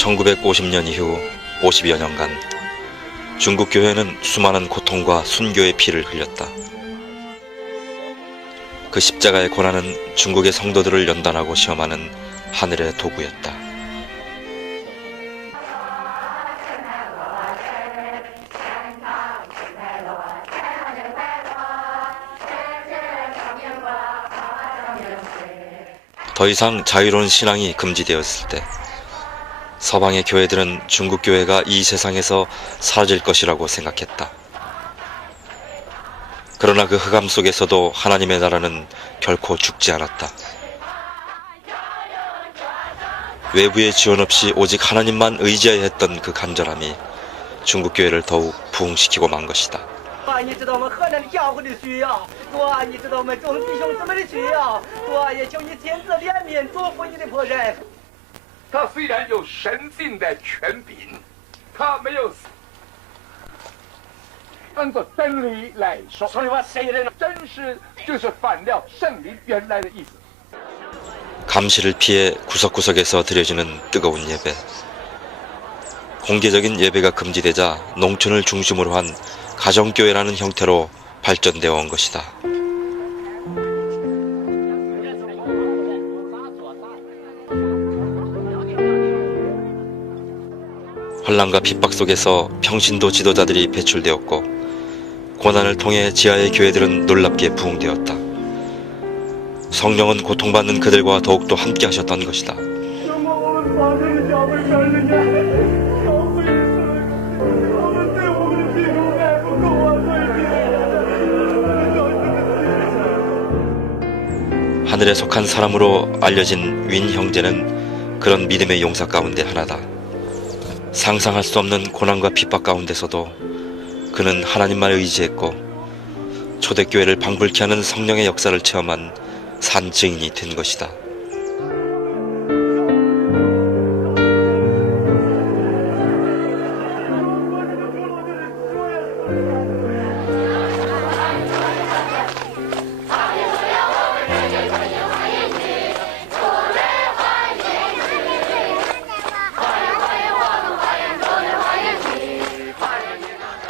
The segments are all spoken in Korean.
1950년 이후 50여 년간 중국 교회는 수많은 고통과 순교의 피를 흘렸다. 그 십자가의 고난은 중국의 성도들을 연단하고 시험하는 하늘의 도구였다. 더 이상 자유로운 신앙이 금지되었을 때 서방의 교회들은 중국 교회가 이 세상에서 사라질 것이라고 생각했다. 그러나 그 흑암 속에서도 하나님의 나라는 결코 죽지 않았다. 외부의 지원 없이 오직 하나님만 의지해야 했던 그 간절함이 중국 교회를 더욱 부흥시키고 만 것이다. 감시를 피해 구석구석에서 드려지는 뜨거운 예배. 공개적인 예배가 금지되자 농촌을 중심으로 한 가정교회라는 형태로 발전되어 온 것이다. 혼란과 핍박 속에서 평신도 지도자들이 배출되었고 고난을 통해 지하의 교회들은 놀랍게 부흥되었다. 성령은 고통받는 그들과 더욱더 함께 하셨던 것이다. 하늘에 속한 사람으로 알려진 윈 형제는 그런 믿음의 용사 가운데 하나다. 상상할 수 없는 고난과 핍박 가운데서도 그는 하나님만 의지했고 초대교회를 방불케 하는 성령의 역사를 체험한 산 증인이 된 것이다.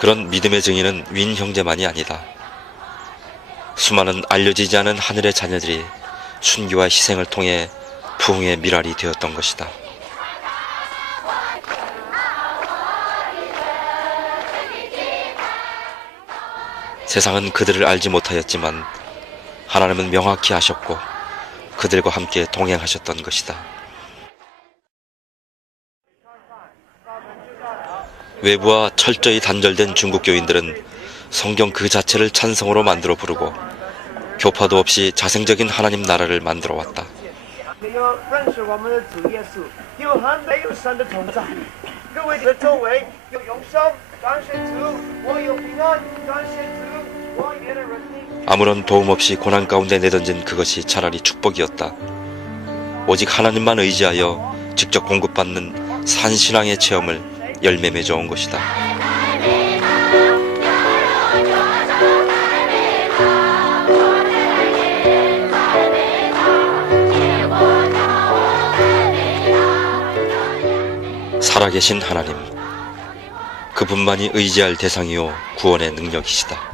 그런 믿음의 증인은 윈 형제만이 아니다. 수많은 알려지지 않은 하늘의 자녀들이 순교와 희생을 통해 부흥의 미랄이 되었던 것이다. 세상은 그들을 알지 못하였지만 하나님은 명확히 아셨고 그들과 함께 동행하셨던 것이다. 외부와 철저히 단절된 중국 교인들은 성경 그 자체를 찬성으로 만들어 부르고 교파도 없이 자생적인 하나님 나라를 만들어 왔다. 아무런 도움 없이 고난 가운데 내던진 그것이 차라리 축복이었다. 오직 하나님만 의지하여 직접 공급받는 산신앙의 체험을 열매 맺어 온 것이다. 살아계신 하나님, 그분만이 의지할 대상이요 구원의 능력이시다.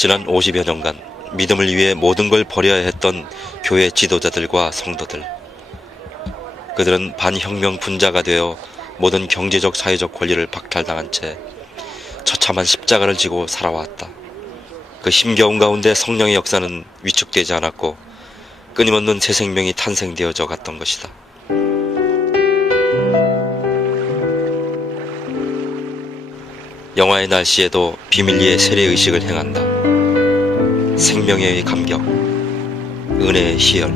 지난 50여 년간 믿음을 위해 모든 걸 버려야 했던 교회 지도자들과 성도들. 그들은 반혁명 분자가 되어 모든 경제적 사회적 권리를 박탈당한 채 처참한 십자가를 지고 살아왔다. 그 힘겨운 가운데 성령의 역사는 위축되지 않았고 끊임없는 새 생명이 탄생되어져 갔던 것이다. 영화의 날씨에도 비밀리에 세례의식을 행한다. 생명의 감격, 은혜의 희열.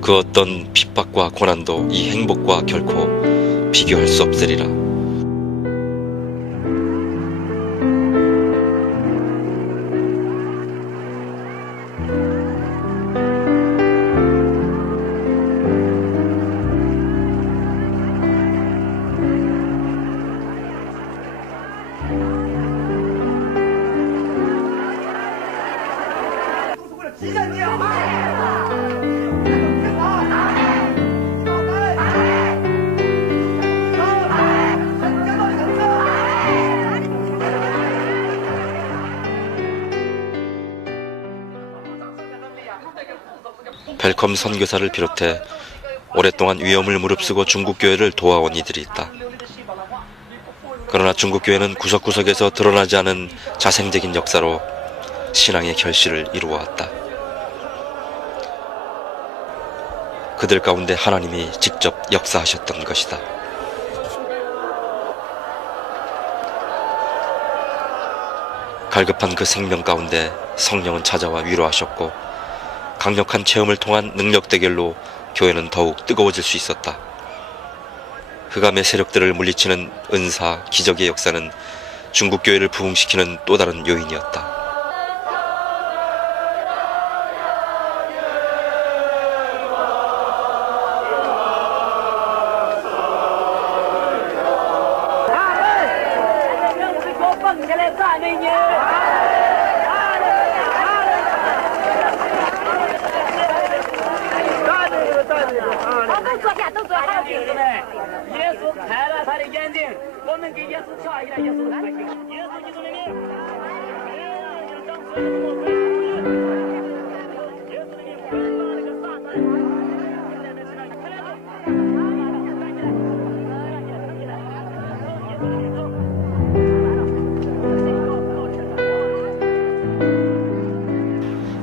그 어떤 핍박과 고난도 이 행복과 결코 비교할 수 없으리라. 웰컴 선교사를 비롯해 오랫동안 위험을 무릅쓰고 중국교회를 도와온 이들이 있다. 그러나 중국교회는 구석구석에서 드러나지 않은 자생적인 역사로 신앙의 결실을 이루어왔다. 그들 가운데 하나님이 직접 역사하셨던 것이다. 갈급한 그 생명 가운데 성령은 찾아와 위로하셨고 강력한 체험을 통한 능력 대결로 교회는 더욱 뜨거워질 수 있었다. 흑암의 세력들을 물리치는 은사, 기적의 역사는 중국교회를 부흥시키는 또 다른 요인이었다.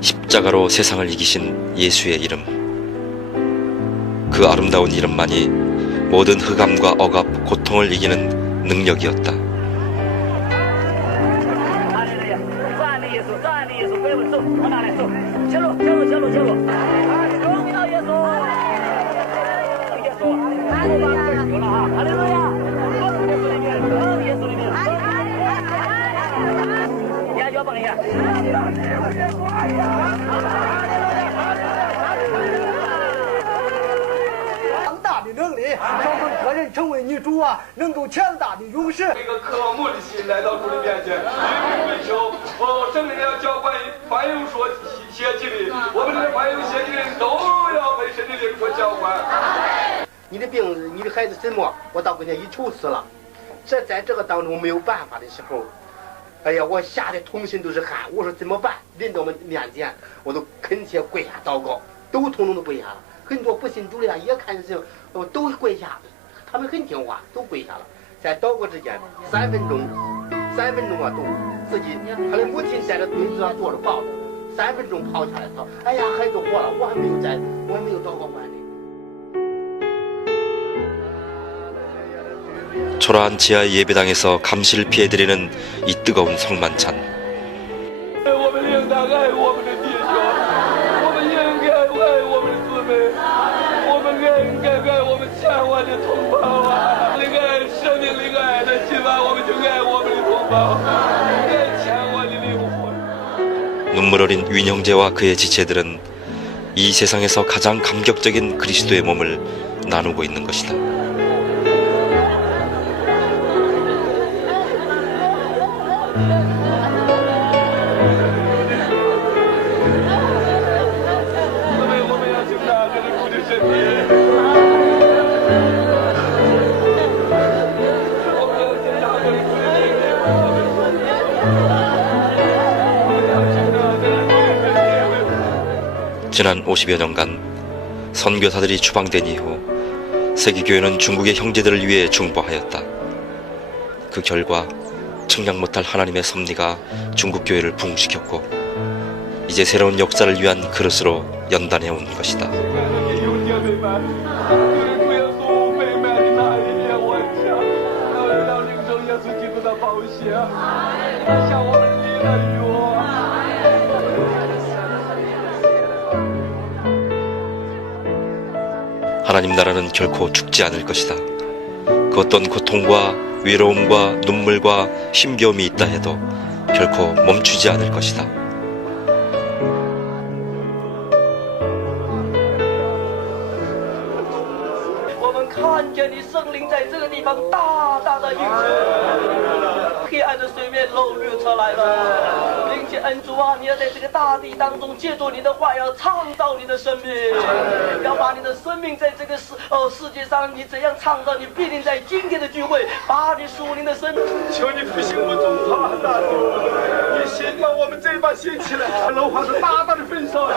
십자가로 세상을 이기신 예수의 이름, 그 아름다운 이름만이 모든 흑암과 억압, 고통을 이기는 능력이었다.你的病，你的孩子怎么？我到跟前一愁死了。在这个当中没有办法的时候，哎呀，我吓得通身都是汗。我说怎么办？临到我们面前，我都恳切跪下祷告，都统统都跪下了。很多不信主的呀，也看见都跪下，他们很听话，都跪下了。在祷告之间，3分钟啊，都自己他的母亲在这墩子上坐着抱着，3分钟跑下来，他哎呀，孩子活了，我还没有祷告完呢。 초라한 지하 예배당에서 감시를 피해드리는 이 뜨거운 성만찬. 눈물 어린 윈 형제와 그의 지체들은 이 세상에서 가장 감격적인 그리스도의 몸을 나누고 있는 것이다. 지난 50여 년간 선교사들이 추방된 이후 세계교회는 중국의 형제들을 위해 중보하였다. 그 결과 측량 못할 하나님의 섭리가 중국교회를 부흥시켰고 이제 새로운 역사를 위한 그릇으로 연단해 온 것이다. 하나님 나라는 결코 죽지 않을 것이다. 그 어떤 고통과 외로움과 눈물과 힘겨움이 있다 해도 결코 멈추지 않을 것이다. 我们看见你圣灵在这个地方大大的运行，黑暗的水面露绿出来了。并且恩主啊，你要在这个大地当中借助你的话，要创造你的生命，要把你的生命在这个世界上，你怎样创造，你必定在今天的聚会把你属灵的生命。求你复兴我们中华大地，你先把我们这一把掀起来，楼房是大大的焚烧呀，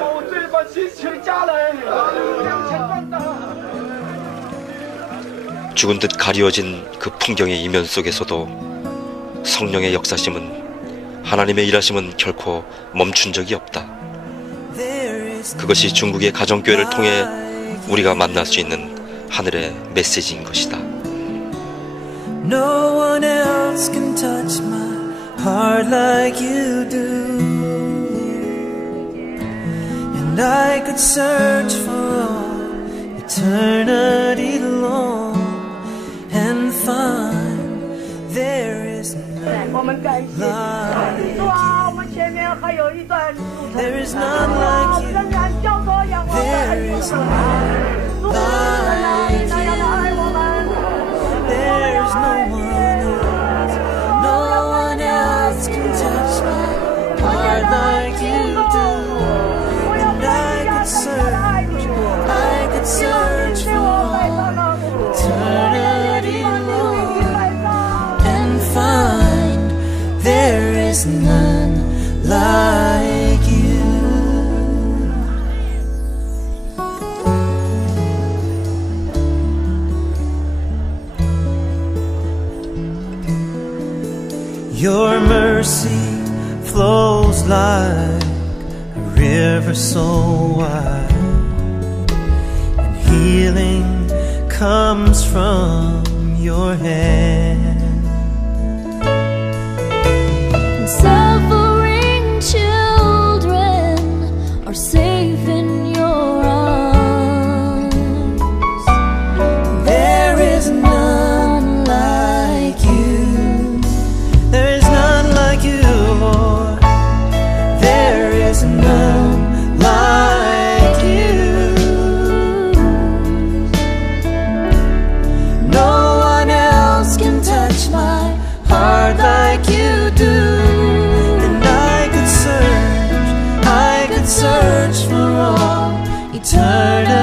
把我这一把。 죽은 듯 가리워진 그 풍경의 이면 속에서도 성령의 역사심은, 하나님의 일하심은 결코 멈춘 적이 없다. 그것이 중국의 가정교회를 통해 우리가 만날 수 있는 하늘의 메시지인 것이다. No one else can touch my heart like you do. And I could search for all eternity long and find there is none 我们感谢 like 主啊，我们前面还有一段路程， There is none like you. 仍然叫做仰望的爱 There 我 is 们， none 主啊，你那样的爱我们， There is no one else. No one else can touch my heart like you do. And I could search for all eternity long and find there is none like you. Your mercy flows like a river so wide, and healing comes from your hand. Suffering children are safe in your arms. There is none like you. There is none like you, Lord. There is none like you. No one else can touch my heart like you do. And I could search for all eternity